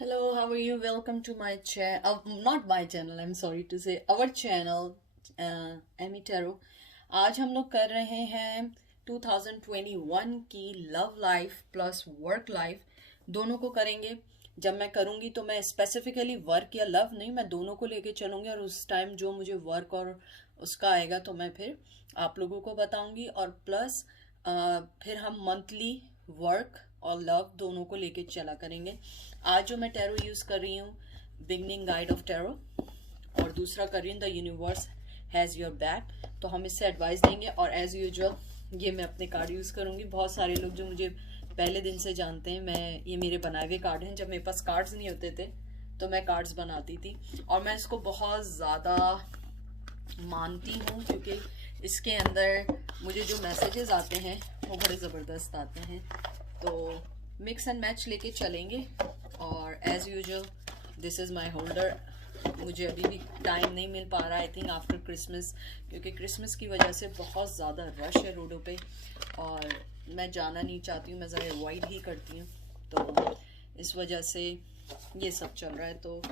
Hello, how are you? Welcome to my channel. Not my channel, I'm sorry to say, our channel, Amy tarot. आज हम लोग कर रहे हैं 2021 की love life plus work life, दोनों को करेंगे। जब मैं करूँगी तो मैं स्पेसिफिकली वर्क या लव नहीं, मैं दोनों को लेके चलूँगी और उस टाइम जो मुझे वर्क और उसका आएगा तो मैं फिर आप लोगों को बताऊँगी। और प्लस फिर हम मंथली वर्क और लव दोनों को लेके चला करेंगे। आज जो मैं टैरो यूज़ कर रही हूँ, बिगनिंग गाइड ऑफ टैरो, और दूसरा कर रही हूँ the universe has your back. तो हम इससे एडवाइस देंगे और एज यूजुअल ये मैं अपने कार्ड यूज़ करूँगी। बहुत सारे लोग जो मुझे पहले दिन से जानते हैं, मैं ये मेरे बनाए हुए कार्ड हैं। जब मेरे पास कार्ड्स नहीं होते थे तो मैं कार्ड्स बनाती थी और मैं इसको बहुत ज़्यादा मानती हूँ क्योंकि इसके अंदर मुझे जो मैसेजेस आते हैं वो बड़े ज़बरदस्त आते हैं। तो मिक्स एंड मैच लेके चलेंगे। और as usual this is my holder. मुझे अभी भी टाइम नहीं मिल पा रहा, आई थिंक आफ्टर क्रिसमस, क्योंकि क्रिसमस की वजह से बहुत ज़्यादा रश है रोडों पे और मैं जाना नहीं चाहती हूँ, मैं ज़रा अवॉइड ही करती हूँ। तो इस वजह से ये सब चल रहा है। तो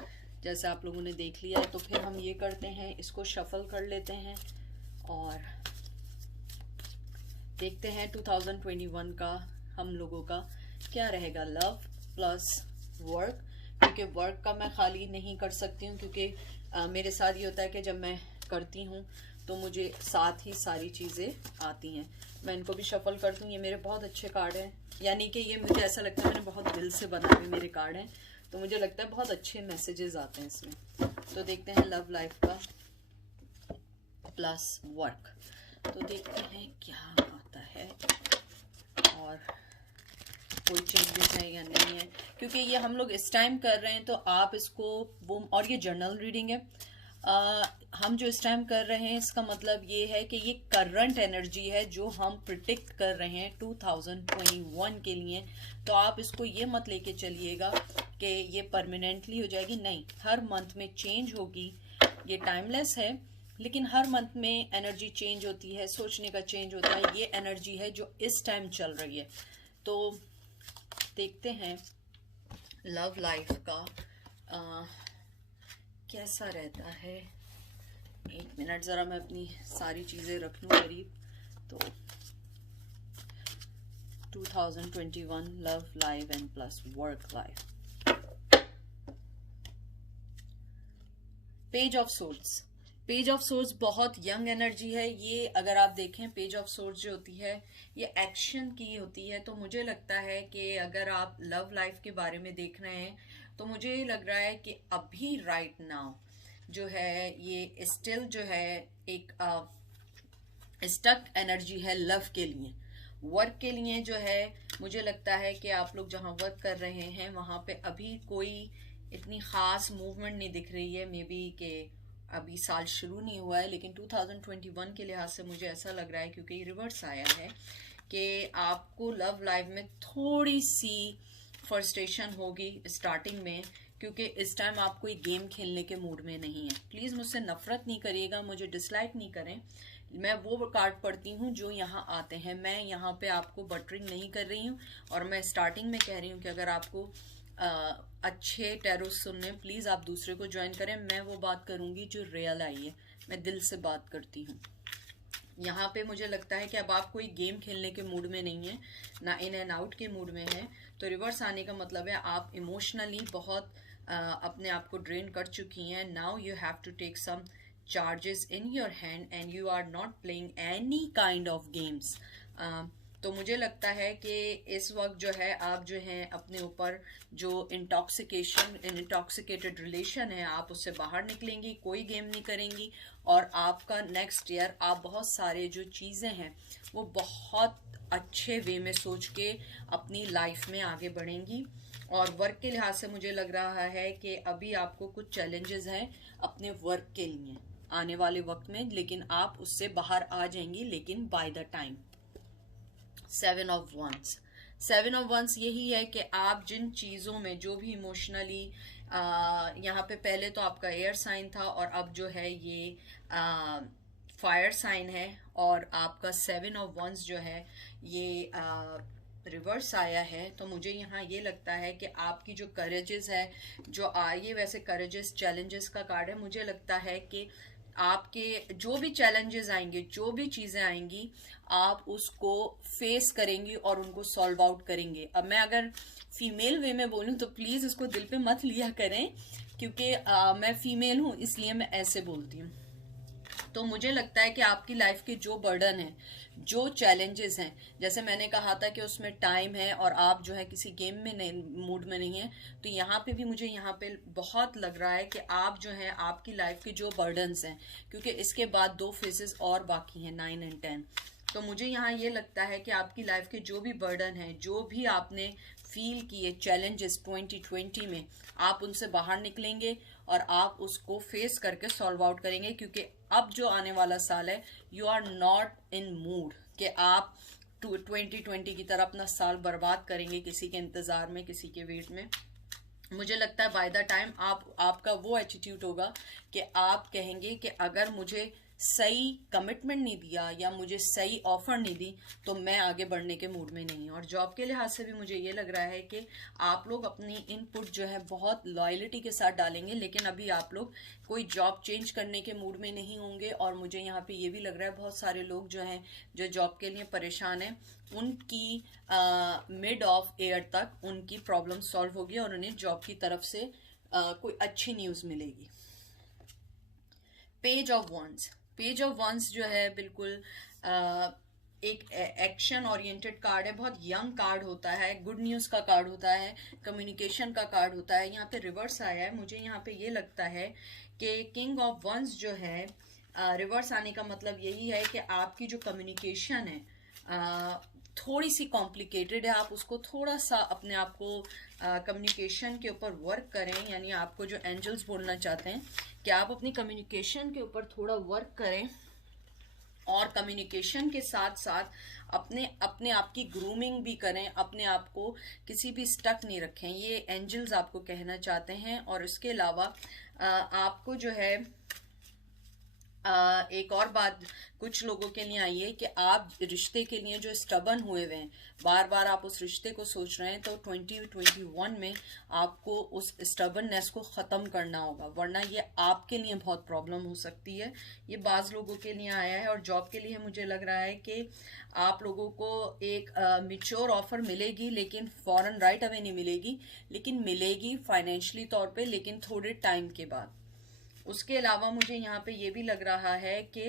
जैसे आप लोगों ने देख लिया है तो फिर हम ये करते हैं, इसको शफल कर लेते हैं और देखते हैं 2021 का हम लोगों का क्या रहेगा, लव प्लस वर्क। क्योंकि वर्क का मैं खाली नहीं कर सकती हूँ, क्योंकि मेरे साथ ये होता है कि जब मैं करती हूँ तो मुझे साथ ही सारी चीज़ें आती हैं। मैं इनको भी शफल कर दूँ। ये मेरे बहुत अच्छे कार्ड हैं, यानी कि ये मुझे ऐसा लगता है मैंने बहुत दिल से बनाए हुए मेरे कार्ड हैं, तो मुझे लगता है बहुत अच्छे मैसेजेस आते हैं इसमें। तो देखते हैं लव लाइफ का प्लस वर्क, तो देखते हैं क्या आता है और कोई चेंजेस है या नहीं है। क्योंकि ये हम लोग इस टाइम कर रहे हैं तो आप इसको वो, और ये जर्नल रीडिंग है। हम जो इस टाइम कर रहे हैं इसका मतलब ये है कि ये करंट एनर्जी है जो हम प्रिडिक्ट कर रहे हैं 2021 के लिए। तो आप इसको ये मत लेके चलिएगा कि ये परमानेंटली हो जाएगी, नहीं, हर मंथ में चेंज होगी। ये टाइमलेस है लेकिन हर मंथ में एनर्जी चेंज होती है, सोचने का चेंज होता है। ये एनर्जी है जो इस टाइम चल रही है। तो देखते हैं लव लाइफ का कैसा रहता है। एक मिनट, ज़रा मैं अपनी सारी चीज़ें रख लूँ करीब। तो 2021 love life and plus work life. Page of swords. Page of swords बहुत यंग एनर्जी है ये। अगर आप देखें पेज ऑफ सोर्ड्स जो होती है ये एक्शन की होती है। तो मुझे लगता है कि अगर आप लव लाइफ के बारे में देख रहे हैं तो मुझे लग रहा है कि अभी राइट नाउ जो है ये स्टिल जो है एक स्टक एनर्जी है लव के लिए। वर्क के लिए जो है मुझे लगता है कि आप लोग जहां वर्क कर रहे हैं वहां पे अभी कोई इतनी खास मूवमेंट नहीं दिख रही है। मे बी के अभी साल शुरू नहीं हुआ है, लेकिन 2021 के लिहाज से मुझे ऐसा लग रहा है, क्योंकि रिवर्स आया है, कि आपको लव लाइफ में थोड़ी सी फ्रस्ट्रेशन होगी स्टार्टिंग में, क्योंकि इस टाइम आप कोई गेम खेलने के मूड में नहीं है। प्लीज़ मुझसे नफरत नहीं करिएगा, मुझे डिसलाइक नहीं करें। मैं वो कार्ड पढ़ती हूँ जो यहाँ आते हैं। मैं यहाँ पे आपको बटरिंग नहीं कर रही हूँ और मैं स्टार्टिंग में कह रही हूँ कि अगर आपको अच्छे टैरो सुनने, प्लीज़ आप दूसरे को ज्वाइन करें। मैं वो बात करूँगी जो रियल आई है, मैं दिल से बात करती हूँ। यहाँ पे मुझे लगता है कि अब आप कोई गेम खेलने के मूड में नहीं है, ना इन एंड आउट के मूड में है। तो रिवर्स आने का मतलब है आप इमोशनली बहुत अपने आप को ड्रेन कर चुकी हैं। Now you have to take some charges in your hand and you are not playing any kind of games. तो मुझे लगता है कि इस वक्त जो है आप जो हैं अपने ऊपर जो इंटॉक्सिकेटेड रिलेशन है आप उससे बाहर निकलेंगी, कोई गेम नहीं करेंगी और आपका नेक्स्ट ईयर आप बहुत सारे जो चीज़ें हैं वो बहुत अच्छे वे में सोच के अपनी लाइफ में आगे बढ़ेंगी। और वर्क के लिहाज से मुझे लग रहा है कि अभी आपको कुछ चैलेंजेस हैं अपने वर्क के लिए आने वाले वक्त में, लेकिन आप उससे बाहर आ जाएंगी, लेकिन by the time. Seven of wands. Seven of wands यही है कि आप जिन चीज़ों में जो भी इमोशनली, यहाँ पे पहले तो आपका एयर साइन था और अब जो है ये फायर साइन है, और आपका सेवन ऑफ वंस जो है ये रिवर्स आया है तो मुझे यहाँ ये लगता है कि आपकी जो करेजेस है, जो ये वैसे करेजेस चैलेंजेस का कार्ड है, मुझे लगता है कि आपके जो भी चैलेंजेस आएंगे, जो भी चीजें आएंगी, आप उसको फेस करेंगी और उनको सॉल्व आउट करेंगे। अब मैं अगर फीमेल वे में बोलूं तो प्लीज इसको दिल पे मत लिया करें, क्योंकि मैं फीमेल हूं इसलिए मैं ऐसे बोलती हूँ। तो मुझे लगता है कि आपकी लाइफ के जो बर्डन है, जो चैलेंजेस हैं, जैसे मैंने कहा था कि उसमें टाइम है और आप जो है किसी गेम में नहीं, मूड में नहीं है, तो यहाँ पे भी मुझे यहाँ पे बहुत लग रहा है कि आप जो है आपकी लाइफ के जो बर्डन्स हैं, क्योंकि इसके बाद 2 फेजेस और बाकी हैं 9 एंड 10, तो मुझे यहाँ ये लगता है कि आपकी लाइफ के जो भी बर्डन है, जो भी आपने फील किए चैलेंजेस 2020 में, आप उनसे बाहर निकलेंगे और आप उसको फेस करके सॉल्व आउट करेंगे। क्योंकि अब जो आने वाला साल है, you are not in mood कि आप 2020 की तरह अपना साल बर्बाद करेंगे किसी के इंतजार में, किसी के वेट में। मुझे लगता है बाय द टाइम आपका वो एटीट्यूड होगा कि आप कहेंगे कि अगर मुझे सही कमिटमेंट नहीं दिया या मुझे सही ऑफर नहीं दी तो मैं आगे बढ़ने के मूड में नहीं। और जॉब के लिहाज से भी मुझे ये लग रहा है कि आप लोग अपनी इनपुट जो है बहुत लॉयल्टी के साथ डालेंगे, लेकिन अभी आप लोग कोई जॉब चेंज करने के मूड में नहीं होंगे। और मुझे यहाँ पे ये भी लग रहा है बहुत सारे लोग जो हैं जो जॉब के लिए परेशान हैं, उनकी मिड ऑफ ईयर तक उनकी प्रॉब्लम सॉल्व होगी और उन्हें जॉब की तरफ से कोई अच्छी न्यूज़ मिलेगी। Page of wands, page of wands जो है बिल्कुल एक एक्शन ओरिएंटेड कार्ड है, बहुत यंग कार्ड होता है, गुड न्यूज़ का कार्ड होता है, कम्युनिकेशन का कार्ड होता है। यहाँ पे रिवर्स आया है, मुझे यहाँ पे ये लगता है कि किंग ऑफ वंस जो है रिवर्स आने का मतलब यही है कि आपकी जो कम्युनिकेशन है थोड़ी सी कॉम्प्लिकेटेड है, आप उसको थोड़ा सा अपने आप को कम्युनिकेशन के ऊपर वर्क करें। यानी आपको जो एंजल्स बोलना चाहते हैं कि आप अपनी कम्युनिकेशन के ऊपर थोड़ा वर्क करें और कम्युनिकेशन के साथ साथ अपने आप की ग्रूमिंग भी करें, अपने आप को किसी भी स्टक नहीं रखें, ये एंजल्स आपको कहना चाहते हैं। और इसके अलावा आपको जो है एक और बात कुछ लोगों के लिए आई है कि आप रिश्ते के लिए जो स्टबन हुए हुए हैं, बार बार आप उस रिश्ते को सोच रहे हैं, तो 2021 में आपको उस स्टबननेस को ख़त्म करना होगा, वरना ये आपके लिए बहुत प्रॉब्लम हो सकती है। ये बाज़ लोगों के लिए आया है। और जॉब के लिए मुझे लग रहा है कि आप लोगों को एक मैच्योर ऑफर मिलेगी, लेकिन फ़ौरन राइट अवे नहीं मिलेगी, लेकिन मिलेगी फाइनेंशियली तौर पर, लेकिन थोड़े टाइम के बाद। उसके अलावा मुझे यहाँ पे ये भी लग रहा है कि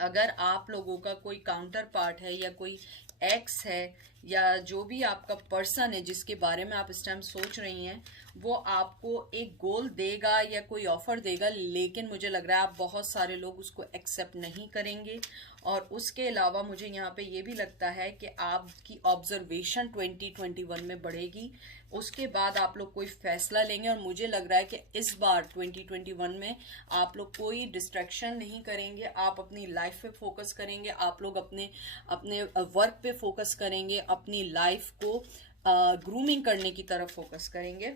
अगर आप लोगों का कोई काउंटर पार्ट है या कोई एक्स है या जो भी आपका पर्सन है जिसके बारे में आप इस टाइम सोच रही हैं, वो आपको एक गोल देगा या कोई ऑफर देगा, लेकिन मुझे लग रहा है आप बहुत सारे लोग उसको एक्सेप्ट नहीं करेंगे। और उसके अलावा मुझे यहाँ पे ये भी लगता है कि आपकी ऑब्जर्वेशन 2021 में बढ़ेगी, उसके बाद आप लोग कोई फैसला लेंगे। और मुझे लग रहा है कि इस बार 2021 में आप लोग कोई डिस्ट्रैक्शन नहीं करेंगे, आप अपनी लाइफ पे फोकस करेंगे, आप लोग अपने वर्क पे फोकस करेंगे, अपनी लाइफ को ग्रूमिंग करने की तरफ फोकस करेंगे।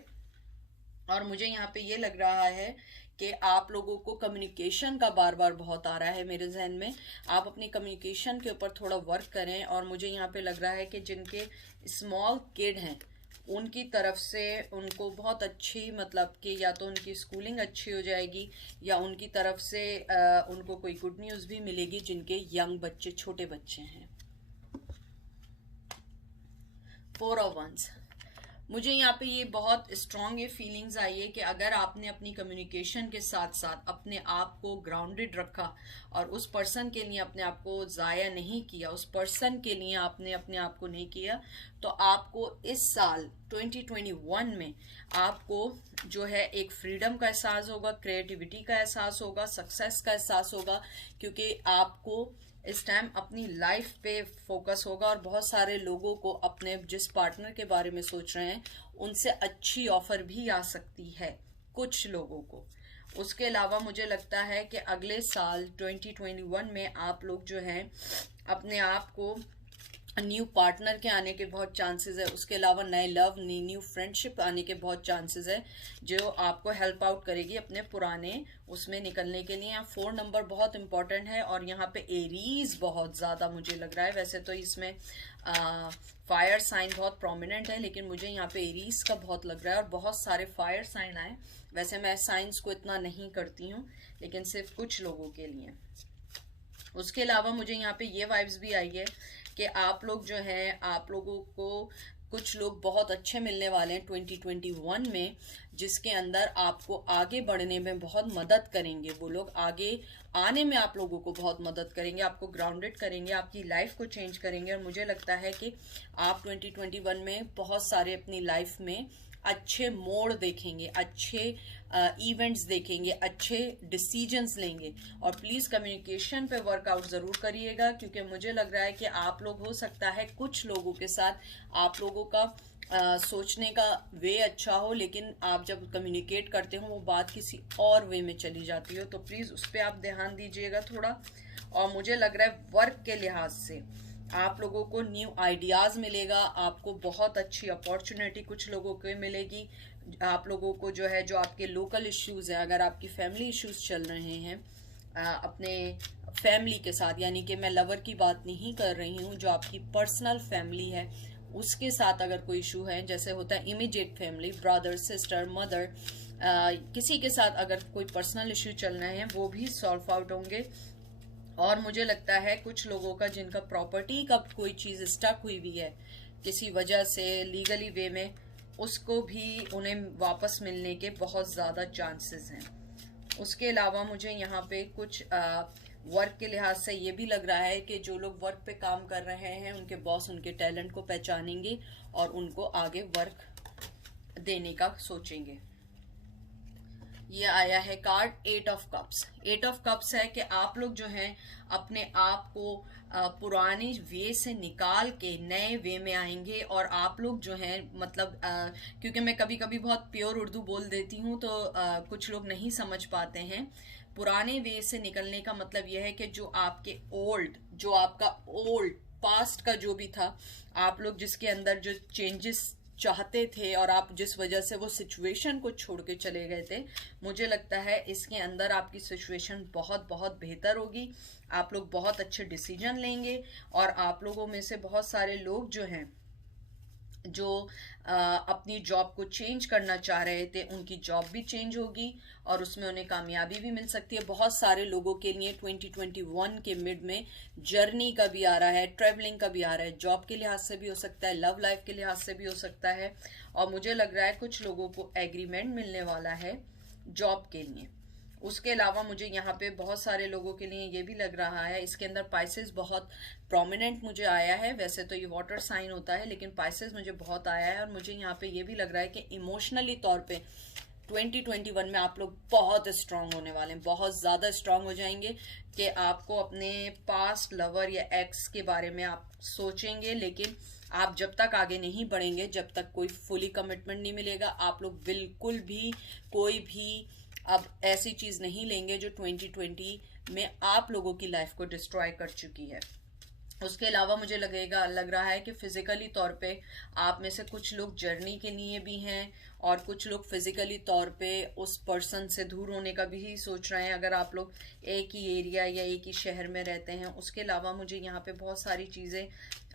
और मुझे यहाँ पे ये लग रहा है कि आप लोगों को कम्युनिकेशन का बार बार बहुत आ रहा है मेरे जहन में, आप अपनी कम्युनिकेशन के ऊपर थोड़ा वर्क करें। और मुझे यहाँ पे लग रहा है कि जिनके स्मॉल किड हैं उनकी तरफ से उनको बहुत अच्छी, मतलब कि या तो उनकी स्कूलिंग अच्छी हो जाएगी या उनकी तरफ से उनको कोई गुड न्यूज़ भी मिलेगी जिनके यंग बच्चे, छोटे बच्चे हैं। 4 ऑफ वंस, मुझे यहाँ पे ये बहुत स्ट्रॉन्ग ये फीलिंग्स आई है कि अगर आपने अपनी कम्युनिकेशन के साथ साथ अपने आप को ग्राउंडेड रखा और उस पर्सन के लिए अपने आप को ज़ाया नहीं किया, उस पर्सन के लिए आपने अपने आप को नहीं किया, तो आपको इस साल 2021 में आपको जो है एक फ्रीडम का एहसास होगा, क्रिएटिविटी का एहसास होगा, सक्सेस का एहसास होगा, क्योंकि आपको इस टाइम अपनी लाइफ पे फोकस होगा। और बहुत सारे लोगों को अपने जिस पार्टनर के बारे में सोच रहे हैं उनसे अच्छी ऑफर भी आ सकती है कुछ लोगों को। उसके अलावा मुझे लगता है कि अगले साल 2021 में आप लोग जो हैं अपने आप को न्यू पार्टनर के आने के बहुत चांसेस है। उसके अलावा नए लव, न्यू फ्रेंडशिप आने के बहुत चांसेस है, जो आपको हेल्प आउट करेगी अपने पुराने उसमें निकलने के लिए। यहाँ 4 नंबर बहुत इंपॉर्टेंट है, और यहाँ पे एरीज बहुत ज़्यादा मुझे लग रहा है। वैसे तो इसमें फायर साइन बहुत प्रोमिनेंट है, लेकिन मुझे यहाँ पे एरीज का बहुत लग रहा है, और बहुत सारे फायर साइन आए। वैसे मैं साइंस को इतना नहीं करती हूँ, लेकिन सिर्फ कुछ लोगों के लिए। उसके अलावा मुझे यहाँ पे ये वाइब्स भी आई है कि आप लोग जो हैं, आप लोगों को कुछ लोग बहुत अच्छे मिलने वाले हैं 2021 में, जिसके अंदर आपको आगे बढ़ने में बहुत मदद करेंगे। वो लोग आगे आने में आप लोगों को बहुत मदद करेंगे, आपको ग्राउंडेड करेंगे, आपकी लाइफ को चेंज करेंगे। और मुझे लगता है कि आप 2021 में बहुत सारे अपनी लाइफ में अच्छे मोड़ देखेंगे, अच्छे इवेंट्स देखेंगे, अच्छे डिसीजंस लेंगे। और प्लीज़ कम्युनिकेशन पे वर्कआउट ज़रूर करिएगा, क्योंकि मुझे लग रहा है कि आप लोग, हो सकता है कुछ लोगों के साथ आप लोगों का सोचने का वे अच्छा हो, लेकिन आप जब कम्युनिकेट करते हो वो बात किसी और वे में चली जाती हो। तो प्लीज़ उस पर आप ध्यान दीजिएगा थोड़ा। और मुझे लग रहा है वर्क के लिहाज से आप लोगों को न्यू आइडियाज़ मिलेगा, आपको बहुत अच्छी अपॉर्चुनिटी कुछ लोगों को मिलेगी। आप लोगों को जो है, जो आपके लोकल इश्यूज़ हैं, अगर आपकी फैमिली इश्यूज़ चल रहे हैं अपने फैमिली के साथ, यानी कि मैं लवर की बात नहीं कर रही हूँ, जो आपकी पर्सनल फैमिली है उसके साथ अगर कोई इशू है, जैसे होता है immediate family, brother, sister, mother, किसी के साथ अगर कोई पर्सनल इश्यू चल रहे हैं, वो भी सॉल्व आउट होंगे। और मुझे लगता है कुछ लोगों का, जिनका प्रॉपर्टी का कोई चीज़ स्टक हुई भी है किसी वजह से लीगली वे में, उसको भी उन्हें वापस मिलने के बहुत ज़्यादा चांसेस हैं। उसके अलावा मुझे यहाँ पे कुछ वर्क के लिहाज से ये भी लग रहा है कि जो लोग वर्क पे काम कर रहे हैं, उनके बॉस उनके टैलेंट को पहचानेंगे और उनको आगे वर्क देने का सोचेंगे। ये आया है card 8 of cups. 8 of cups है कि आप लोग जो हैं अपने आप को पुराने वे से निकाल के नए वे में आएंगे। और आप लोग जो हैं, मतलब क्योंकि मैं कभी कभी बहुत प्योर उर्दू बोल देती हूँ, तो कुछ लोग नहीं समझ पाते हैं। पुराने वे से निकलने का मतलब यह है कि जो आपके जो आपका ओल्ड पास्ट का जो भी था, आप लोग जिसके अंदर जो चेंजेस चाहते थे और आप जिस वजह से वो सिचुएशन को छोड़ के चले गए थे, मुझे लगता है इसके अंदर आपकी सिचुएशन बहुत बहुत बेहतर होगी। आप लोग बहुत अच्छे डिसीजन लेंगे, और आप लोगों में से बहुत सारे लोग जो हैं, जो अपनी जॉब को चेंज करना चाह रहे थे, उनकी जॉब भी चेंज होगी और उसमें उन्हें कामयाबी भी मिल सकती है। बहुत सारे लोगों के लिए 2021 के मिड में जर्नी का भी आ रहा है, ट्रैवलिंग का भी आ रहा है, जॉब के लिहाज से भी हो सकता है, लव लाइफ के लिहाज से भी हो सकता है। और मुझे लग रहा है कुछ लोगों को एग्रीमेंट मिलने वाला है जॉब के लिए। उसके अलावा मुझे यहाँ पे बहुत सारे लोगों के लिए ये भी लग रहा है, इसके अंदर पाइसेस बहुत प्रोमिनेंट मुझे आया है। वैसे तो ये वाटर साइन होता है, लेकिन पाइसेस मुझे बहुत आया है। और मुझे यहाँ पे ये भी लग रहा है कि इमोशनली तौर पे 2021 में आप लोग बहुत स्ट्रांग होने वाले हैं, बहुत ज़्यादा स्ट्रांग हो जाएंगे कि आपको अपने पास्ट लवर या एक्स के बारे में आप सोचेंगे, लेकिन आप जब तक आगे नहीं बढ़ेंगे, जब तक कोई फुली कमिटमेंट नहीं मिलेगा, आप लोग बिल्कुल भी कोई भी अब ऐसी चीज़ नहीं लेंगे जो 2020 में आप लोगों की लाइफ को डिस्ट्रॉय कर चुकी है। उसके अलावा मुझे लग रहा है कि फिजिकली तौर पे आप में से कुछ लोग जर्नी के लिए भी हैं, और कुछ लोग फिजिकली तौर पे उस पर्सन से दूर होने का भी सोच रहे हैं, अगर आप लोग एक ही एरिया या एक ही शहर में रहते हैं। उसके अलावा मुझे यहाँ पे बहुत सारी चीज़ें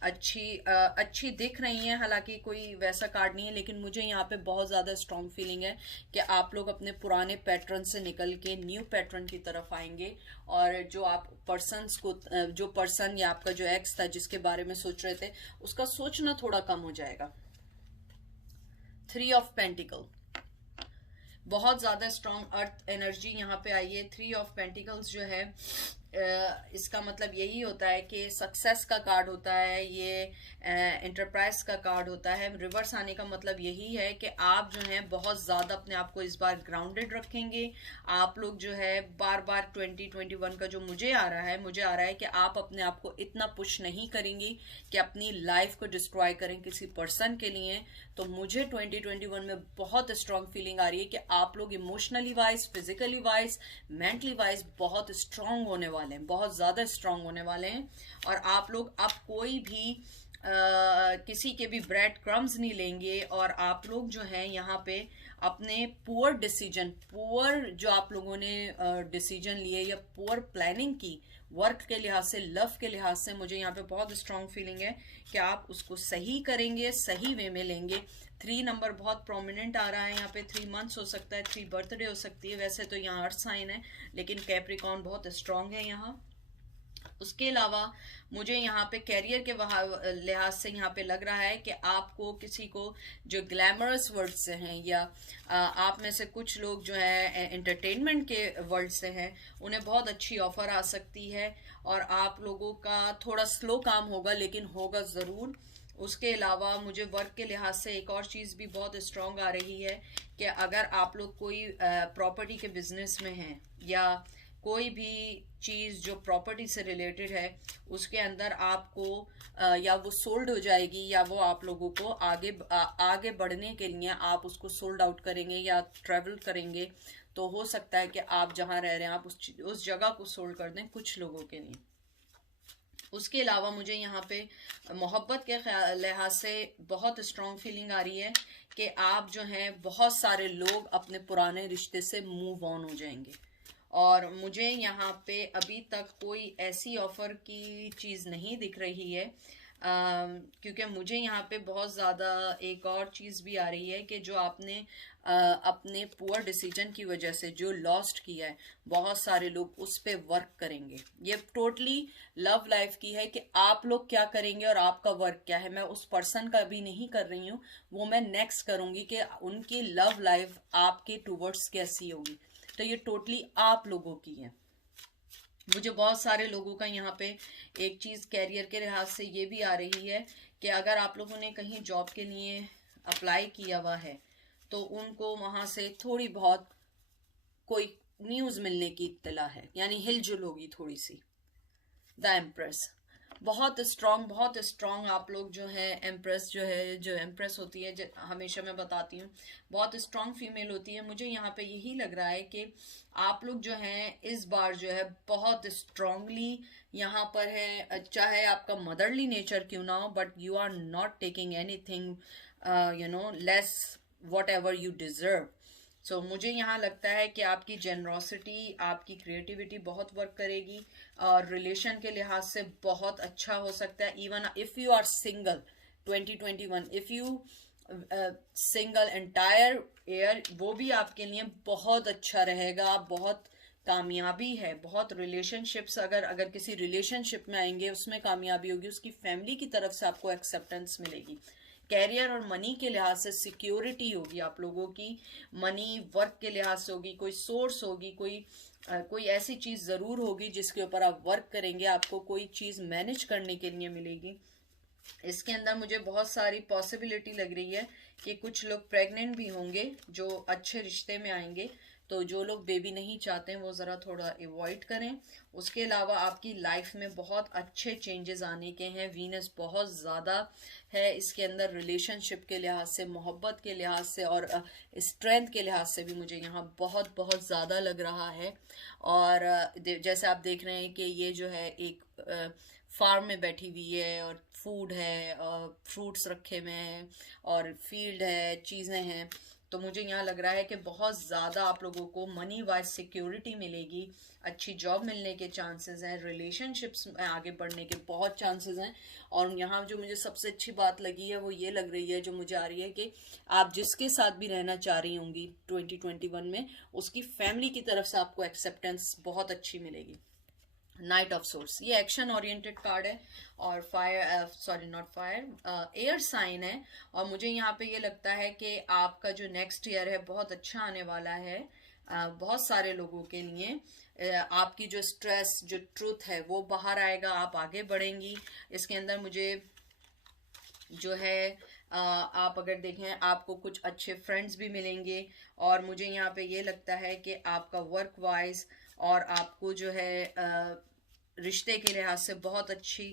अच्छी दिख रही हैं, हालांकि कोई वैसा कार्ड नहीं है, लेकिन मुझे यहाँ पे बहुत ज़्यादा स्ट्रॉन्ग फीलिंग है कि आप लोग अपने पुराने पैटर्न से निकल के न्यू पैटर्न की तरफ आएंगे। और जो आप जो पर्सन या आपका जो एक्स था जिसके बारे में सोच रहे थे, उसका सोचना थोड़ा कम हो जाएगा। 3 ऑफ पेंटिकल, बहुत ज़्यादा स्ट्रॉन्ग अर्थ एनर्जी यहाँ पे आई है। 3 ऑफ पेंटिकल्स जो है, इसका मतलब यही होता है कि सक्सेस का कार्ड होता है, ये एंटरप्राइज का कार्ड होता है। रिवर्स आने का मतलब यही है कि आप जो हैं बहुत ज़्यादा अपने आप को इस बार ग्राउंडेड रखेंगे। आप लोग जो है बार बार 2021 का जो मुझे आ रहा है कि आप अपने आप को इतना पुश नहीं करेंगी कि अपनी लाइफ को डिस्ट्रॉय करें किसी पर्सन के लिए। तो मुझे 2021 में बहुत स्ट्रॉन्ग फीलिंग आ रही है कि आप लोग emotionally wise, physically wise, mentally wise बहुत स्ट्रॉन्ग होने वाले हैं, बहुत ज़्यादा स्ट्रॉन्ग होने वाले हैं। और आप लोग अब कोई भी किसी के भी ब्रेड क्रम्स नहीं लेंगे, और आप लोग जो हैं यहाँ पे अपने पुअर जो आप लोगों ने डिसीजन लिए या पुअर प्लानिंग की वर्क के लिहाज से, लव के लिहाज से, मुझे यहाँ पे बहुत स्ट्रांग फीलिंग है कि आप उसको सही करेंगे, सही वे में लेंगे। 3 नंबर बहुत प्रोमिनेंट आ रहा है यहाँ पे। 3 मंथ्स हो सकता है, 3 बर्थडे हो सकती है। वैसे तो यहाँ अर्थ साइन है, लेकिन कैप्रिकॉर्न बहुत स्ट्रांग है यहाँ। उसके अलावा मुझे यहाँ पे कैरियर के लिहाज से यहाँ पे लग रहा है कि आपको किसी को जो ग्लैमरस वर्ल्ड से हैं, या आप में से कुछ लोग जो है एंटरटेनमेंट के वर्ल्ड से हैं, उन्हें बहुत अच्छी ऑफर आ सकती है, और आप लोगों का थोड़ा स्लो काम होगा, लेकिन होगा ज़रूर। उसके अलावा मुझे वर्क के लिहाज से एक और चीज़ भी बहुत स्ट्रांग आ रही है कि अगर आप लोग कोई प्रॉपर्टी के बिजनेस में हैं, या कोई भी चीज़ जो प्रॉपर्टी से रिलेटेड है उसके अंदर आपको या वो सोल्ड हो जाएगी, या वो आप लोगों को आगे बढ़ने के लिए आप उसको सोल्ड आउट करेंगे या ट्रैवल करेंगे, तो हो सकता है कि आप जहाँ रह रहे हैं आप उस जगह को सोल्ड कर दें कुछ लोगों के लिए। उसके अलावा मुझे यहाँ पे मोहब्बत के लिहाज से बहुत स्ट्रॉन्ग फीलिंग आ रही है कि आप जो हैं बहुत सारे लोग अपने पुराने रिश्ते से मूव ऑन हो जाएंगे, और मुझे यहाँ पे अभी तक कोई ऐसी ऑफर की चीज़ नहीं दिख रही है, क्योंकि मुझे यहाँ पे बहुत ज़्यादा एक और चीज़ भी आ रही है कि जो आपने अपने पुअर डिसीजन की वजह से जो लॉस्ट किया है, बहुत सारे लोग उस पे वर्क करेंगे। ये टोटली लव लाइफ की है कि आप लोग क्या करेंगे और आपका वर्क क्या है। मैं उस पर्सन का भी नहीं कर रही हूँ, वो मैं नेक्स्ट करूँगी कि उनकी लव लाइफ आपके टूवर्ड्स कैसी होगी। तो ये टोटली आप लोगों की है। मुझे बहुत सारे लोगों का यहाँ पे एक चीज़ कैरियर के लिहाज से ये भी आ रही है कि अगर आप लोगों ने कहीं जॉब के लिए अप्लाई किया हुआ है तो उनको वहाँ से थोड़ी बहुत कोई न्यूज़ मिलने की इत्तला है, यानी हिलजुल होगी थोड़ी सी। द एम्प्रेस बहुत स्ट्रॉन्ग आप लोग जो है, एम्प्रेस जो है, जो एम्प्रेस होती है, हमेशा मैं बताती हूँ बहुत स्ट्रॉन्ग फीमेल होती है। मुझे यहाँ पे यही लग रहा है कि आप लोग जो हैं इस बार जो है बहुत स्ट्रांगली यहाँ पर है, चाहे आपका मदरली नेचर क्यों ना हो, but you are not taking anything less whatever you deserve. So मुझे यहाँ लगता है कि आपकी जेनरोसिटी, आपकी क्रिएटिविटी बहुत वर्क करेगी, और रिलेशन के लिहाज से बहुत अच्छा हो सकता है। Even if you are single 2021, if you single entire year, वो भी आपके लिए बहुत अच्छा रहेगा। बहुत कामयाबी है, बहुत रिलेशनशिप्स, अगर किसी रिलेशनशिप में आएंगे उसमें कामयाबी होगी, उसकी फैमिली की तरफ से आपको एक्सेप्टेंस मिलेगी। कैरियर और मनी के लिहाज से सिक्योरिटी होगी आप लोगों की, मनी वर्क के लिहाज से होगी, कोई सोर्स होगी, कोई ऐसी चीज़ ज़रूर होगी जिसके ऊपर आप वर्क करेंगे, आपको कोई चीज़ मैनेज करने के लिए मिलेगी। इसके अंदर मुझे बहुत सारी पॉसिबिलिटी लग रही है कि कुछ लोग प्रेग्नेंट भी होंगे जो अच्छे रिश्ते में आएंगे, तो जो लोग बेबी नहीं चाहते हैं वो ज़रा थोड़ा अवॉइड करें। उसके अलावा आपकी लाइफ में बहुत अच्छे चेंजेस आने के हैं। वीनस बहुत ज़्यादा है इसके अंदर, रिलेशनशिप के लिहाज से, मोहब्बत के लिहाज से, और स्ट्रेंथ के लिहाज से भी मुझे यहाँ बहुत बहुत ज़्यादा लग रहा है। और जैसे आप देख रहे हैं कि ये जो है एक फार्म में बैठी हुई है, और फूड है, और फ्रूट्स रखे हुए हैं, और फील्ड है, चीज़ें हैं। तो मुझे यहाँ लग रहा है कि बहुत ज़्यादा आप लोगों को मनी वाइज सिक्योरिटी मिलेगी, अच्छी जॉब मिलने के चांसेस हैं, रिलेशनशिप्स में आगे बढ़ने के बहुत चांसेस हैं। और यहाँ जो मुझे सबसे अच्छी बात लगी है वो ये लग रही है, जो मुझे आ रही है, कि आप जिसके साथ भी रहना चाह रही होंगी 2021 में, उसकी फैमिली की तरफ से आपको एक्सेप्टेंस बहुत अच्छी मिलेगी। नाइट ऑफ सोर्स, ये एक्शन ओरिएंटेड कार्ड है, और fire, sorry not fire, air sign है। और मुझे यहाँ पे ये लगता है कि आपका जो नेक्स्ट ईयर है बहुत अच्छा आने वाला है बहुत सारे लोगों के लिए। आपकी जो स्ट्रेस, जो ट्रूथ है वो बाहर आएगा, आप आगे बढ़ेंगी। इसके अंदर मुझे जो है आप अगर देखें आपको कुछ अच्छे फ्रेंड्स भी मिलेंगे, और मुझे यहाँ पे ये लगता है कि आपका वर्क वाइज और आपको जो है रिश्ते के लिहाज से बहुत अच्छी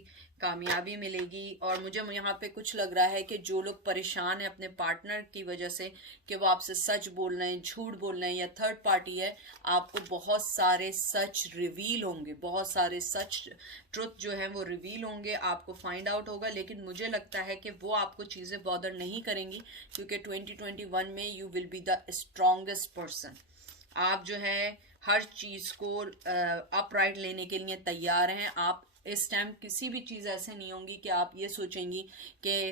कामयाबी मिलेगी। और मुझे यहाँ पे कुछ लग रहा है कि जो लोग परेशान हैं अपने पार्टनर की वजह से कि वो आपसे सच बोल रहे हैं, झूठ बोल रहे हैं, या थर्ड पार्टी है, आपको बहुत सारे सच रिवील होंगे, बहुत सारे सच ट्रुथ जो है वो रिवील होंगे, आपको फाइंड आउट होगा। लेकिन मुझे लगता है कि वो आपको चीज़ें बॉदर नहीं करेंगी, क्योंकि 2021 में you will be the strongest person. आप जो है हर चीज़ को अपराइट लेने के लिए तैयार हैं। आप इस टाइम किसी भी चीज़ ऐसे नहीं होंगी कि आप ये सोचेंगी कि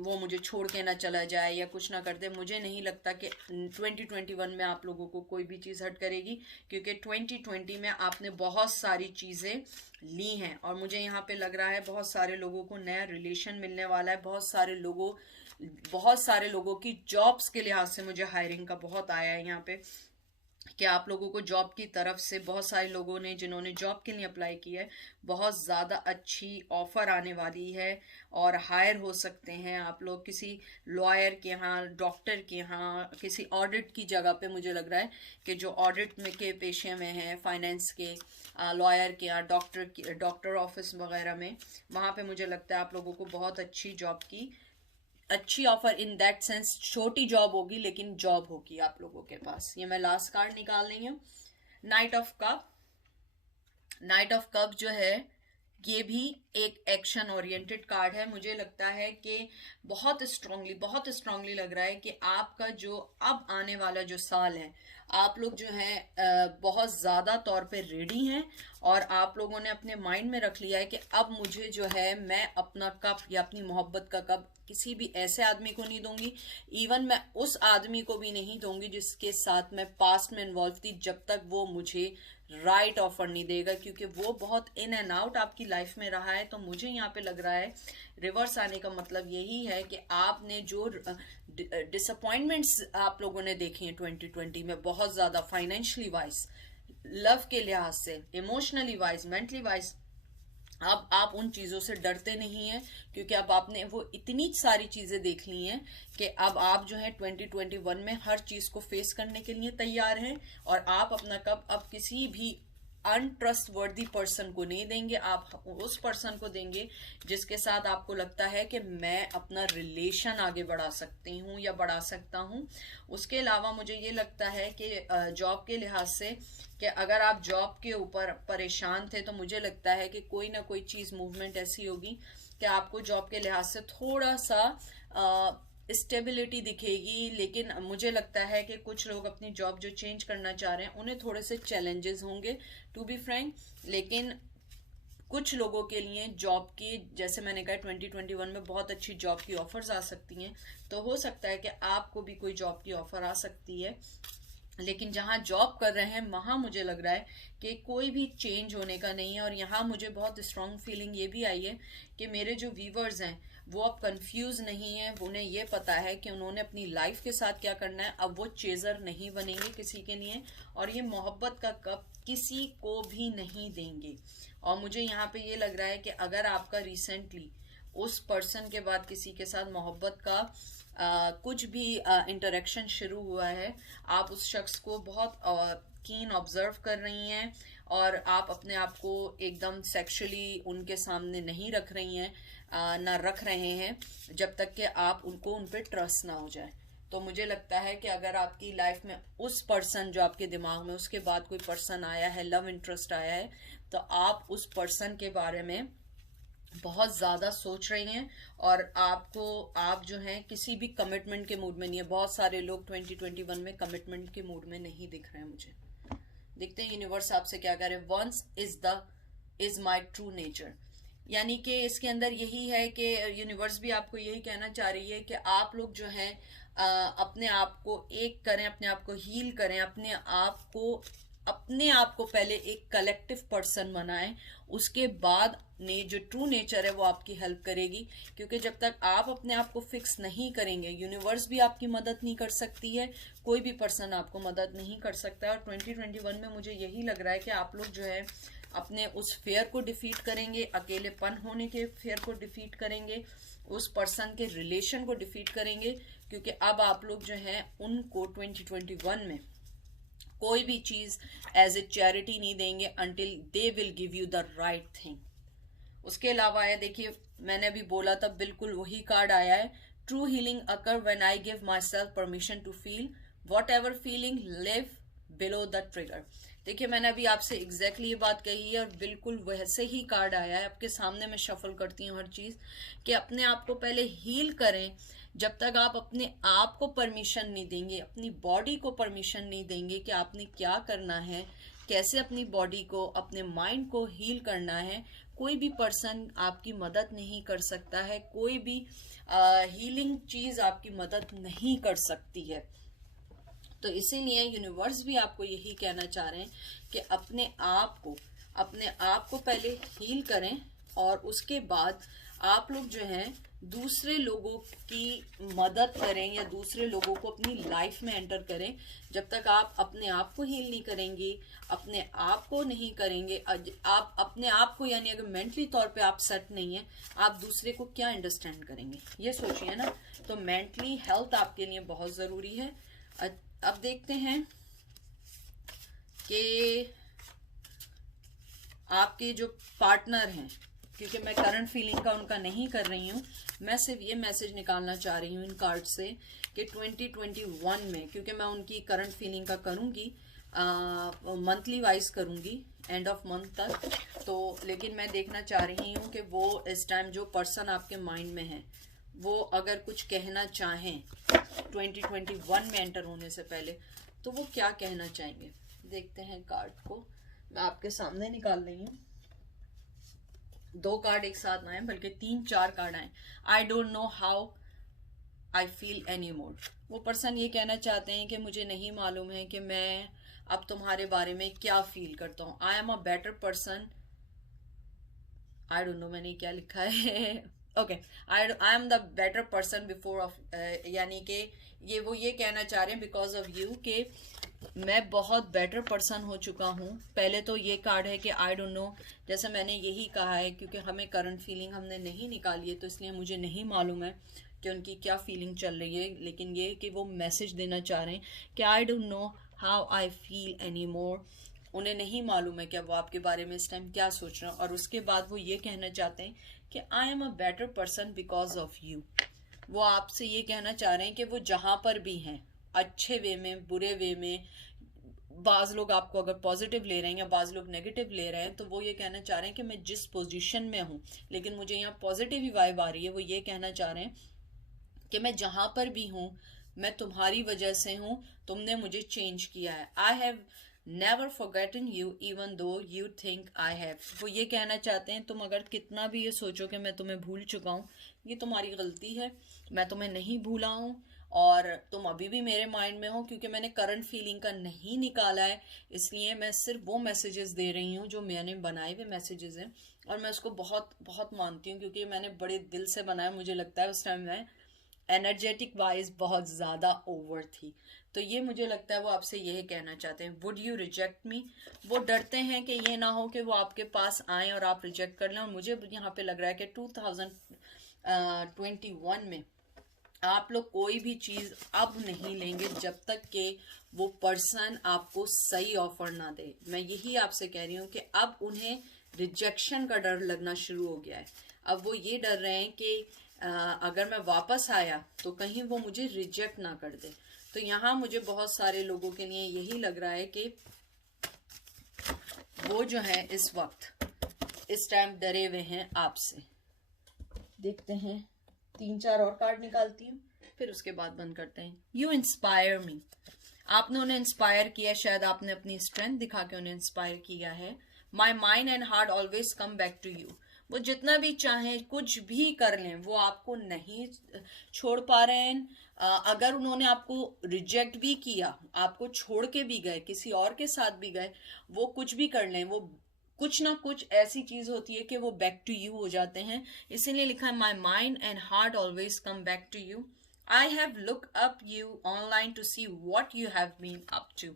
वो मुझे छोड़ के ना चला जाए या कुछ ना कर दे। मुझे नहीं लगता कि 2021 में आप लोगों को कोई भी चीज़ हट करेगी, क्योंकि 2020 में आपने बहुत सारी चीज़ें ली हैं। और मुझे यहाँ पे लग रहा है बहुत सारे लोगों को नया रिलेशन मिलने वाला है। बहुत सारे लोगों की जॉब्स के लिहाज से मुझे हायरिंग का बहुत आया है यहाँ पे, कि आप लोगों को जॉब की तरफ से बहुत सारे लोगों ने जिन्होंने जॉब के लिए अप्लाई किया है, बहुत ज़्यादा अच्छी ऑफर आने वाली है और हायर हो सकते हैं आप लोग किसी लॉयर के यहाँ, डॉक्टर के यहाँ, किसी ऑडिट की जगह पे। मुझे लग रहा है कि जो ऑडिट में के पेशे में हैं, फाइनेंस के, लॉयर के यहाँ, डॉक्टर ऑफिस वगैरह में, वहाँ पे मुझे लगता है आप लोगों को बहुत अच्छी जॉब की अच्छी ऑफर, इन दैट सेंस छोटी जॉब होगी लेकिन जॉब होगी आप लोगों के पास। ये मैं लास्ट कार्ड निकाल रही हूँ, night of cup. Night of cup जो है ये भी एक एक्शन ओरिएंटेड कार्ड है। मुझे लगता है कि बहुत स्ट्रांगली लग रहा है कि आपका जो अब आने वाला जो साल है, आप लोग जो है बहुत ज़्यादा तौर पे रेडी हैं और आप लोगों ने अपने माइंड में रख लिया है कि अब मुझे जो है मैं अपना कप या अपनी मोहब्बत का कप किसी भी ऐसे आदमी को नहीं दूंगी। इवन मैं उस आदमी को भी नहीं दूंगी जिसके साथ मैं पास्ट में इन्वॉल्व थी, जब तक वो मुझे राइट ऑफर नहीं देगा, क्योंकि वो बहुत इन एंड आउट आपकी लाइफ में रहा है। तो मुझे यहाँ पे लग रहा है रिवर्स आने का मतलब यही है कि आपने जो डिसअपॉइंटमेंट्स आप लोगों ने देखी हैं 2020 में, बहुत ज्यादा फाइनेंशियली वाइज, लव के लिहाज से, इमोशनली वाइज, मेंटली वाइज, अब आप उन चीजों से डरते नहीं हैं, क्योंकि अब आपने वो इतनी सारी चीजें देख ली हैं कि अब आप जो है 2021 में हर चीज को फेस करने के लिए तैयार हैं। और आप अपना कप अब किसी भी अनट्रस्टवर्दी पर्सन को नहीं देंगे, आप उस पर्सन को देंगे जिसके साथ आपको लगता है कि मैं अपना रिलेशन आगे बढ़ा सकती हूँ या बढ़ा सकता हूँ। उसके अलावा मुझे ये लगता है कि जॉब के लिहाज से, कि अगर आप जॉब के ऊपर परेशान थे तो मुझे लगता है कि कोई ना कोई चीज़ मूवमेंट ऐसी होगी कि आपको जॉब के लिहाज से थोड़ा सा स्टेबिलिटी दिखेगी। लेकिन मुझे लगता है कि कुछ लोग अपनी जॉब जो चेंज करना चाह रहे हैं उन्हें थोड़े से चैलेंजेस होंगे, टू बी फ्रैंक। लेकिन कुछ लोगों के लिए जॉब की, जैसे मैंने कहा 2021 में बहुत अच्छी जॉब की ऑफर्स आ सकती हैं, तो हो सकता है कि आपको भी कोई जॉब की ऑफर आ सकती है। लेकिन जहां जॉब कर रहे हैं वहां मुझे लग रहा है कि कोई भी चेंज होने का नहीं है। और यहाँ मुझे बहुत स्ट्रांग फीलिंग ये भी आई है कि मेरे जो व्यूवर्स हैं वो अब कंफ्यूज नहीं है, उन्हें ये पता है कि उन्होंने अपनी लाइफ के साथ क्या करना है। अब वो चेजर नहीं बनेंगे किसी के लिए, और ये मोहब्बत का कप किसी को भी नहीं देंगे। और मुझे यहाँ पे ये लग रहा है कि अगर आपका रिसेंटली उस पर्सन के बाद किसी के साथ मोहब्बत का कुछ भी इंटरेक्शन शुरू हुआ है, आप उस शख्स को बहुत कीन ऑब्जर्व कर रही हैं और आप अपने आप को एकदम सेक्सुअली उनके सामने नहीं रख रही हैं, ना रख रहे हैं, जब तक कि आप उनको उन पर ट्रस्ट ना हो जाए। तो मुझे लगता है कि अगर आपकी लाइफ में उस पर्सन जो आपके दिमाग में उसके बाद कोई पर्सन आया है, लव इंटरेस्ट आया है, तो आप उस पर्सन के बारे में बहुत ज़्यादा सोच रही हैं और आप जो हैं किसी भी कमिटमेंट के मूड में नहीं है। बहुत सारे लोग 2021 में कमिटमेंट के मूड में नहीं दिख रहे हैं मुझे। देखते हैं यूनिवर्स आपसे क्या कह रहे हैं। Once is my true nature, यानी कि इसके अंदर यही है कि यूनिवर्स भी आपको यही कहना चाह रही है कि आप लोग जो हैं अपने आप को एक करें, अपने आप को हील करें, अपने आप को पहले एक कलेक्टिव पर्सन बनाएं, उसके बाद ने जो ट्रू नेचर है वो आपकी हेल्प करेगी। क्योंकि जब तक आप अपने आप को फिक्स नहीं करेंगे, यूनिवर्स भी आपकी मदद नहीं कर सकती है, कोई भी पर्सन आपको मदद नहीं कर सकता है। और 2021 में मुझे यही लग रहा है कि आप लोग जो है अपने उस फेयर को डिफीट करेंगे, अकेलेपन होने के फेयर को डिफीट करेंगे, उस पर्सन के रिलेशन को डिफीट करेंगे, क्योंकि अब आप लोग जो है उनको 2021 में कोई भी चीज एज ए चैरिटी नहीं देंगे until they will give you the right thing. उसके अलावा आया, देखिए मैंने अभी बोला था बिल्कुल वही कार्ड आया है, true healing occur when I give myself permission to feel whatever feeling live below the trigger. देखिए मैंने अभी आपसे एग्जैक्टली ये बात कही है और बिल्कुल वैसे ही कार्ड आया है। आपके सामने मैं शफल करती हूँ हर चीज, कि अपने आप को पहले हील करें। जब तक आप अपने आप को परमिशन नहीं देंगे, अपनी बॉडी को परमिशन नहीं देंगे कि आपने क्या करना है, कैसे अपनी बॉडी को, अपने माइंड को हील करना है, कोई भी पर्सन आपकी मदद नहीं कर सकता है, कोई भी हीलिंग चीज आपकी मदद नहीं कर सकती है। तो इसीलिए यूनिवर्स भी आपको यही कहना चाह रहे हैं कि अपने आप को पहले हील करें और उसके बाद आप लोग जो हैं दूसरे लोगों की मदद करें या दूसरे लोगों को अपनी लाइफ में एंटर करें। जब तक आप अपने आप को हील नहीं करेंगे, अपने आप को नहीं करेंगे, आप अपने आप को, यानी अगर मेंटली तौर पे आप सेट नहीं है, आप दूसरे को क्या अंडरस्टैंड करेंगे, ये सोचिए ना। तो मेंटली हेल्थ आपके लिए बहुत जरूरी है। अब देखते हैं कि आपके जो पार्टनर हैं, क्योंकि मैं करंट फीलिंग का उनका नहीं कर रही हूँ, मैं सिर्फ ये मैसेज निकालना चाह रही हूँ इन कार्ड से कि 2021 में, क्योंकि मैं उनकी करंट फीलिंग का करूँगी, मंथली वाइज करूँगी एंड ऑफ मंथ तक, तो लेकिन मैं देखना चाह रही हूँ कि वो इस टाइम जो पर्सन आपके माइंड में है वो अगर कुछ कहना चाहें 2021 में एंटर होने से पहले, तो वो क्या कहना चाहेंगे। देखते हैं कार्ड को, मैं आपके सामने निकाल रही हूँ। 2 कार्ड एक साथ आए, बल्कि 3-4 कार्ड आए। I don't know how I feel any more. वो पर्सन ये कहना चाहते हैं कि मुझे नहीं मालूम है कि मैं अब तुम्हारे बारे में क्या फील करता हूँ। I am a better person, I don't know मैंने क्या लिखा है। Okay, I am the better person before of, यानी कि ये कहना चाह रहे हैं बिकॉज ऑफ यू, कि मैं बहुत बेटर पर्सन हो चुका हूँ। पहले तो ये कार्ड है कि आई डोंट नो, जैसे मैंने यही कहा है, क्योंकि हमें करंट फीलिंग हमने नहीं निकाली है तो इसलिए मुझे नहीं मालूम है कि उनकी क्या फीलिंग चल रही है, लेकिन ये कि वो मैसेज देना चाह रहे हैं कि I don't know how I feel any more. उन्हें नहीं मालूम है कि वो आपके बारे में इस टाइम क्या सोच रहे हैं। और उसके बाद वो ये कहना चाहते हैं कि I am a better person because of you. वो आपसे ये कहना चाह रहे हैं कि वो जहां पर भी हैं, अच्छे वे में, बुरे वे में, बाज लोग आपको अगर पॉजिटिव ले रहे हैं या बाज लोग नेगेटिव ले रहे हैं, तो वो ये कहना चाह रहे हैं कि मैं जिस पोजीशन में हूँ, लेकिन मुझे यहाँ पॉजिटिव ही वाइब आ रही है। वो ये कहना चाह रहे हैं कि मैं जहां पर भी हूँ, मैं तुम्हारी वजह से हूँ, तुमने मुझे चेंज किया है। I have never forgotten you even though you think I have. वो ये कहना चाहते हैं तुम अगर कितना भी ये सोचो कि मैं तुम्हें भूल चुका हूँ, ये तुम्हारी गलती है, मैं तुम्हें नहीं भूला हूँ और तुम अभी भी मेरे माइंड में हो। क्योंकि मैंने करंट फीलिंग का नहीं निकाला है, इसलिए मैं सिर्फ वो मैसेजेस दे रही हूँ जो मैंने बनाए हुए मैसेजेस हैं, और मैं उसको बहुत बहुत मानती हूँ क्योंकि मैंने बड़े दिल से बनाया। मुझे लगता है उस टाइम में एनर्जेटिक वाइज बहुत ज्यादा ओवर थी। तो ये मुझे लगता है वो आपसे यही कहना चाहते हैं, वुड यू रिजेक्ट मी। वो डरते हैं कि ये ना हो कि वो आपके पास आए और आप रिजेक्ट कर लें। और मुझे यहाँ पे लग रहा है कि 2021 में आप लोग कोई भी चीज अब नहीं लेंगे जब तक कि वो पर्सन आपको सही ऑफर ना दे। मैं यही आपसे कह रही हूँ कि अब उन्हें रिजेक्शन का डर लगना शुरू हो गया है। अब वो ये डर रहे हैं कि अगर मैं वापस आया तो कहीं वो मुझे रिजेक्ट ना कर दे। तो यहाँ मुझे बहुत सारे लोगों के लिए यही लग रहा है कि वो जो है इस वक्त इस टाइम डरे हुए हैं आपसे। देखते हैं 3-4 और कार्ड निकालती हूँ, फिर उसके बाद बंद करते हैं। You inspire me. आपने उन्हें इंस्पायर किया, शायद आपने अपनी स्ट्रेंथ दिखा के उन्हें इंस्पायर किया है। My mind and heart always come back to you. वो जितना भी चाहें, कुछ भी कर लें, वो आपको नहीं छोड़ पा रहे हैं। अगर उन्होंने आपको रिजेक्ट भी किया, आपको छोड़ के भी गए, किसी और के साथ भी गए, वो कुछ भी कर लें, वो कुछ ना कुछ ऐसी चीज होती है कि वो बैक टू यू हो जाते हैं। इसीलिए लिखा है my mind and heart always come back to you. I have look up you online to see what you have been up to.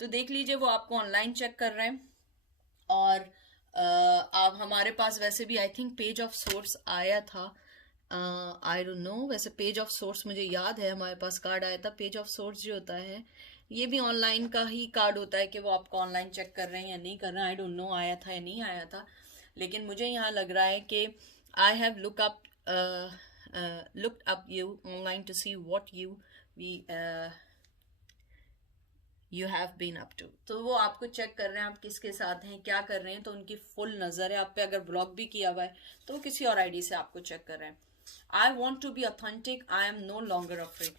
तो देख लीजिए वो आपको ऑनलाइन चेक कर रहे हैं। और आप हमारे पास वैसे भी I think page of source आया था, आई डोंट नो, वैसे पेज ऑफ सोर्स मुझे याद है हमारे पास कार्ड आया था। पेज ऑफ सोर्स जो होता है ये भी ऑनलाइन का ही कार्ड होता है कि वो आपको ऑनलाइन चेक कर रहे हैं या नहीं कर रहे हैं। आई डोंट नो आया था या नहीं आया था, लेकिन मुझे यहाँ लग रहा है कि I have looked up you online to see what you have been up to. तो वो आपको चेक कर रहे हैं आप किसके साथ हैं, क्या कर रहे हैं, तो उनकी फुल नजर है आप पे। अगर ब्लॉक भी किया हुआ है तो वो किसी और आईडी से आपको चेक कर रहे हैं। I want to be authentic, I am no longer afraid.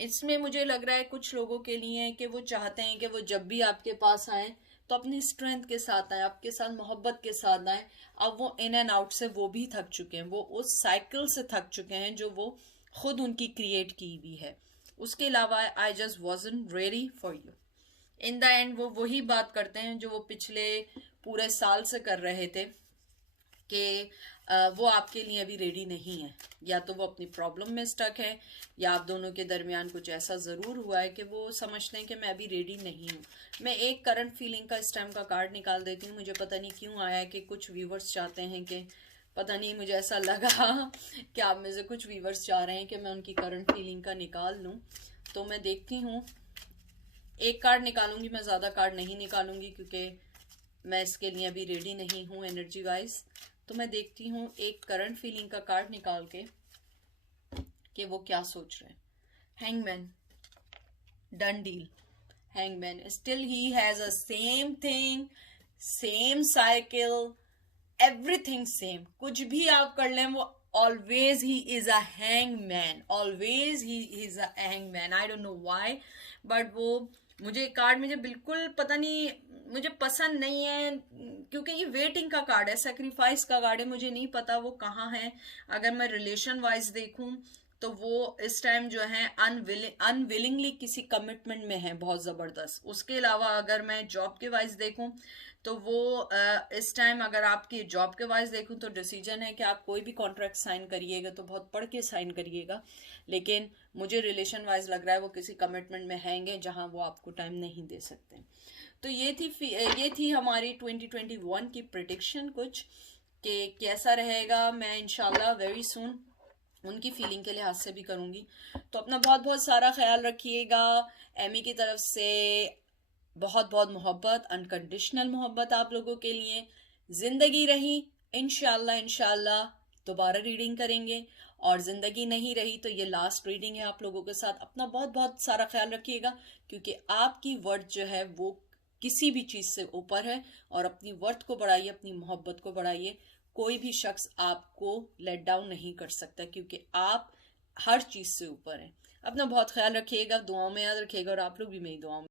इसमें मुझे लग रहा है कुछ लोगों के लिए कि वो चाहते हैं कि वो जब भी आपके पास आए तो अपनी स्ट्रेंथ के साथ आए, आपके साथ मोहब्बत के साथ आए। अब वो इन एंड आउट से वो भी थक चुके हैं, वो उस साइकिल से थक चुके हैं जो वो खुद उनकी क्रिएट की हुई है। उसके अलावा I just wasn't ready for you. In the end वो वही बात करते हैं जो वो पिछले पूरे साल से कर रहे थे कि वो आपके लिए अभी रेडी नहीं है। या तो वो अपनी प्रॉब्लम में स्टक है, या आप दोनों के दरमियान कुछ ऐसा ज़रूर हुआ है कि वो समझते हैं कि मैं अभी रेडी नहीं हूँ। मैं एक करंट फीलिंग का इस टाइम का कार्ड निकाल देती हूँ। मुझे पता नहीं क्यों आया कि कुछ व्यूवर्स चाहते हैं कि, पता नहीं मुझे ऐसा लगा कि आप में से कुछ व्यूवर्स चाह रहे हैं कि मैं उनकी करंट फीलिंग का निकाल लूँ। तो मैं देखती हूँ, एक कार्ड निकालूंगी मैं, ज़्यादा कार्ड नहीं निकालूंगी क्योंकि मैं इसके लिए अभी रेडी नहीं हूँ एनर्जी वाइज। तो मैं देखती हूँ एक करंट फीलिंग का कार्ड निकाल के कि वो क्या सोच रहे हैं। Hangman, done deal. Hangman, still he has a same thing, same cycle, everything same. कुछ भी आप कर लें वो always he is a hangman, always he is a hangman. I don't know why, but वो मुझे कार्ड मुझे बिल्कुल पता नहीं, मुझे पसंद नहीं है क्योंकि ये वेटिंग का कार्ड है, सेक्रीफाइस का कार्ड है। मुझे नहीं पता वो कहाँ है। अगर मैं रिलेशन वाइज देखूं तो वो इस टाइम जो है अनविलिंगली किसी कमिटमेंट में है बहुत ज़बरदस्त। उसके अलावा अगर मैं जॉब के वाइज देखूं तो वो इस टाइम अगर आपकी जॉब के वाइज देखूं तो डिसीजन है कि आप कोई भी कॉन्ट्रैक्ट साइन करिएगा तो बहुत पढ़ के साइन करिएगा। लेकिन मुझे रिलेशन वाइज लग रहा है वो किसी कमिटमेंट में हैंगे जहां वो आपको टाइम नहीं दे सकते। तो ये थी हमारी 2021 की प्रिडिक्शन कुछ, कि कैसा रहेगा। मैं इंशाल्लाह वेरी सून उनकी फीलिंग के लिहाज से भी करूंगी। तो अपना बहुत बहुत सारा ख्याल रखिएगा। एमी की तरफ से बहुत बहुत मोहब्बत, अनकंडीशनल मोहब्बत आप लोगों के लिए। जिंदगी रही, इंशाल्लाह इंशाल्लाह दोबारा रीडिंग करेंगे, और जिंदगी नहीं रही तो ये लास्ट रीडिंग है आप लोगों के साथ। अपना बहुत बहुत सारा ख्याल रखिएगा क्योंकि आपकी वर्थ जो है वो किसी भी चीज से ऊपर है। और अपनी वर्थ को बढ़ाइए, अपनी मोहब्बत को बढ़ाइए। कोई भी शख्स आपको लेट डाउन नहीं कर सकता क्योंकि आप हर चीज से ऊपर हैं। अपना बहुत ख्याल रखिएगा, दुआओं में याद रखिएगा, और आप लोग भी मेरी दुआओं में